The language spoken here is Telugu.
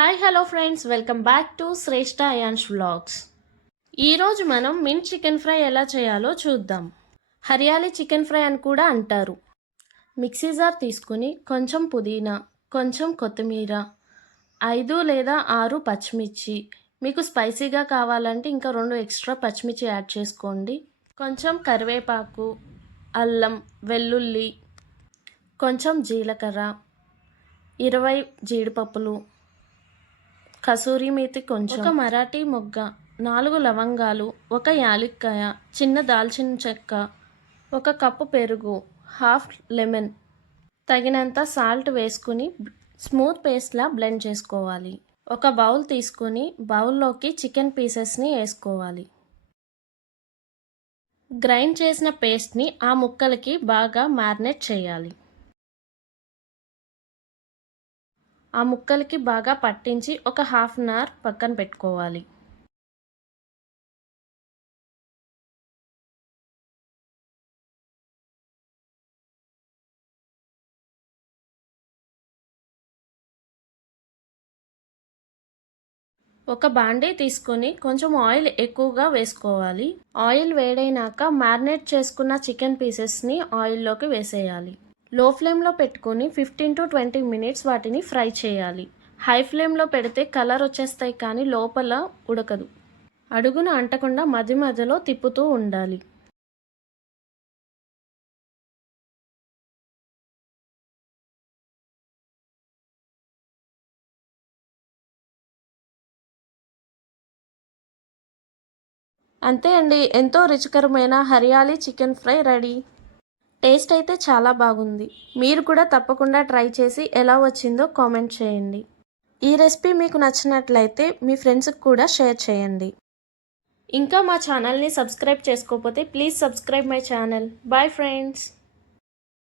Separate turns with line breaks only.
Hi hello friends welcome back to Shreshta Ayaan's vlogs ఈరోజు మనం మింట్ చికెన్ ఫ్రై ఎలా చేయాలో చూద్దాం. హరియాలి చికెన్ ఫ్రై అని కూడా అంటారు. మిక్సీ జార్ తీసుకుని కొంచెం పుదీనా కొంచెం కొత్తిమీర ఐదు లేదా ఆరు పచ్చిమిర్చి. మీకు స్పైసీగా కావాలంటే ఇంకా రెండు ఎక్స్ట్రా పచ్చిమిర్చి యాడ్ చేసుకోండి. కొంచెం కరివేపాకు అల్లం వెల్లుల్లి కొంచెం జీలకర్ర ఇరవై జీడిపప్పులు కసూరి మేతి కొంచెం. ఒక మరాఠీ మొగ్గ నాలుగు లవంగాలు ఒక యాలిక్కాయ చిన్న దాల్చిన చెక్క ఒక కప్పు పెరుగు హాఫ్ లెమన్. తగినంత సాల్ట్ వేసుకుని స్మూత్ పేస్ట్లా బ్లెండ్ చేసుకోవాలి. ఒక బౌల్ తీసుకుని బౌల్లోకి చికెన్ పీసెస్ని వేసుకోవాలి. గ్రైండ్ చేసిన పేస్ట్ని ఆ ముక్కలకి బాగా మ్యారినేట్ చేయాలి. ఆ ముక్కలకి బాగా పట్టించి ఒక హాఫ్ అన్ అవర్ పక్కన పెట్టుకోవాలి. ఒక బాండీ తీసుకొని కొంచెం ఆయిల్ ఎక్కువగా వేసుకోవాలి. ఆయిల్ వేడైనాక మ్యారినేట్ చేసుకున్న చికెన్ పీసెస్ని ఆయిల్లోకి వేసేయాలి. లో ఫ్లేమ్లో పెట్టుకొని ఫిఫ్టీన్ టు ట్వంటీ మినిట్స్ వాటిని ఫ్రై చేయాలి. హై ఫ్లేమ్లో పెడితే కలర్ వచ్చేస్తాయి కానీ లోపల ఉడకదు. అడుగున అంటకుండా మధ్య మధ్యలో తిప్పుతూ ఉండాలి. అంతే అండి. ఎంతో రుచికరమైన hariyali chicken fry ready. Taste అయితే చాలా బాగుంది. మీరు కూడా తప్పకుండా ట్రై చేసి ఎలా వచ్చిందో కామెంట్ చేయండి. ఈ రెసిపీ మీకు నచ్చినట్లయితే మీ ఫ్రెండ్స్కి కూడా షేర్ చేయండి. ఇంకా మా ఛానల్ని సబ్స్క్రైబ్ చేసుకోకపోతే please subscribe my channel. Bye friends!